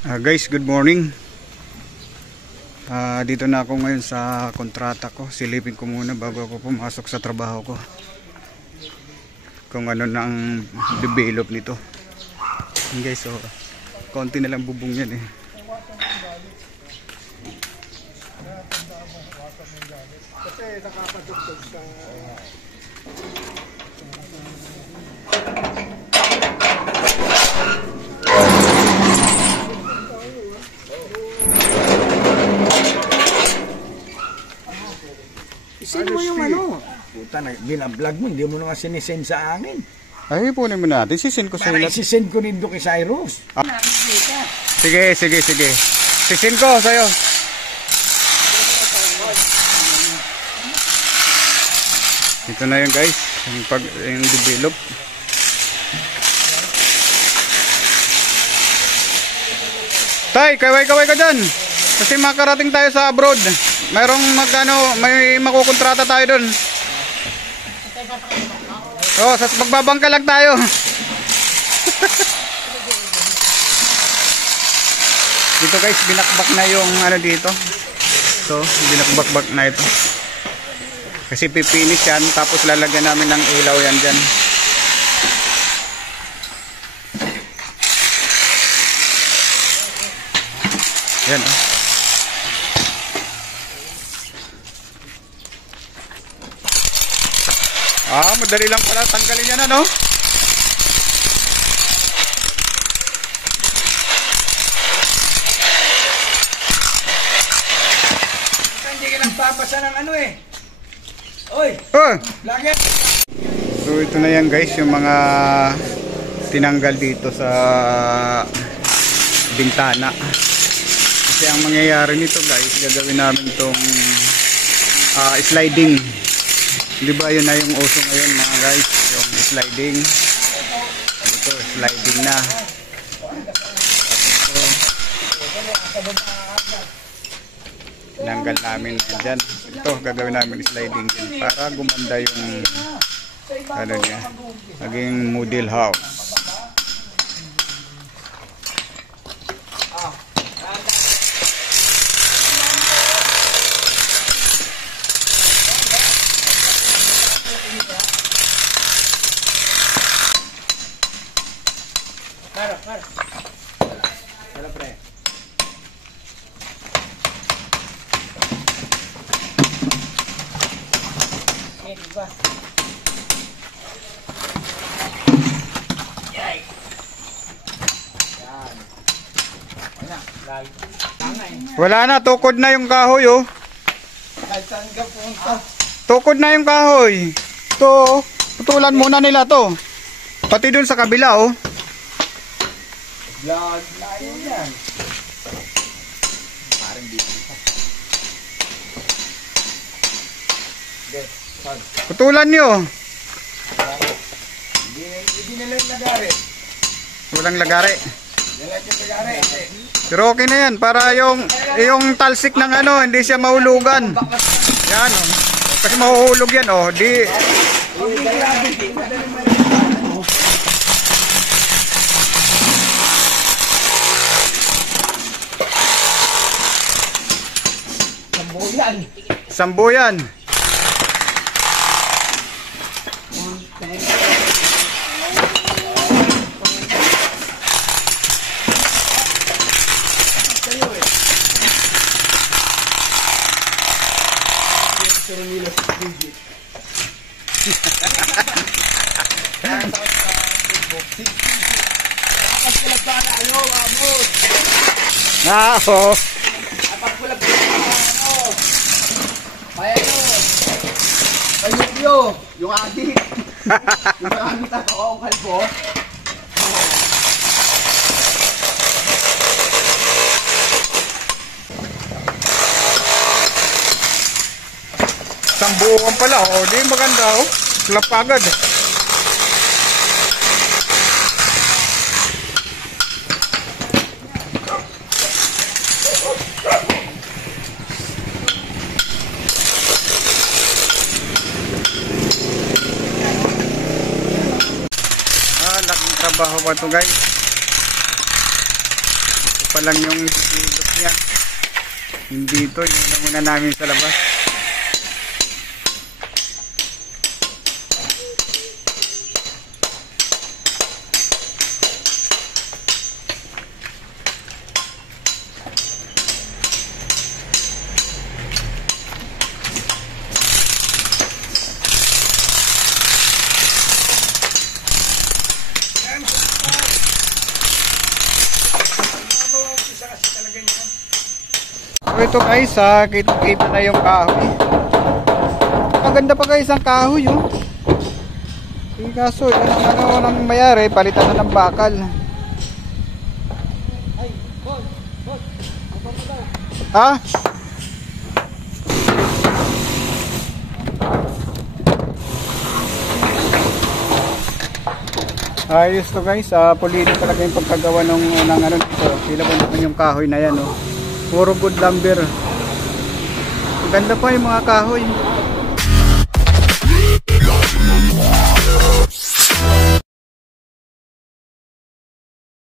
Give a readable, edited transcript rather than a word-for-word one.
Guys, good morning. Dito na ako ngayon sa kontrata ko. Silipin ko muna bago ako pumasok sa trabaho ko. Kung ano nang develop nito. Guys, so konti na lang bubong yan eh. Kasi nakakadugtog sa Sino mo yung ano? Puta na, binablog mo, hindi mo naman sinisend sa akin. Ay, punin mo natin. Sisend ko sa Para iyo. isisend ko rin doon kay Cyrus. Sige. Sisend ko sa iyo. Ito na yun guys. Yung develop. Tay, kaway-kaway ka dyan. Kasi makarating tayo sa abroad. May makukontrata tayo dun. Oh, sa magbabangka lang tayo. Dito guys, binakbak na yung ano dito. So, binakbak na ito. Kasi pipinis yan, tapos lalagyan namin ng ilaw yan dyan. Yan oh. Madali lang pala tanggalin yan ano. Hindi ka nagpapasa ng ano eh. Oy! Lagi! So ito na yan guys, yung mga tinanggal dito sa bintana. Kasi ang mangyayari nito guys, gagawin namin itong sliding. Di ba yun na yung uso ngayon mga guys, yung sliding. Ito, sliding na. Ito, tinanggal namin dyan. Ito, gagawin namin sliding din para gumanda yung ano niya, maging model house. Para pre. Diba? Wala na, tukod na yung kahoy oh. Tukod na yung kahoy. Ito, putulan muna nila to. Pati dun sa kabila oh. Vlog na yan. Parang dito pa. Putulan nyo. Hindi nila yung lagari. Walang lagari. Nila yung lagari. Pero okay na yan. Para yung talsik ng ano, hindi siya mahulugan. Yan oh. Kasi mahuhulog yan oh. Di... Sambuyan. Yung adik. Yung gamit ako ang kalbo. Sambukan pala oh. Di maganda oh. Slap agad. Laking trabaho pa ito guys. pa lang yung dulot niya. Hindi ito, yun na muna namin sa labas. So ito guys, kita na yung kahoy. Maganda pa guys ang kahoy, oh. Kaso yun ang nang mayari, palitan na ng bakal. Ha? Ayos to guys, pulido talaga yung pagkagawa ng ano dito. Sila po naman yung kahoy na yan, oh. Puro good lumber. Ang ganda pa yung mga kahoy.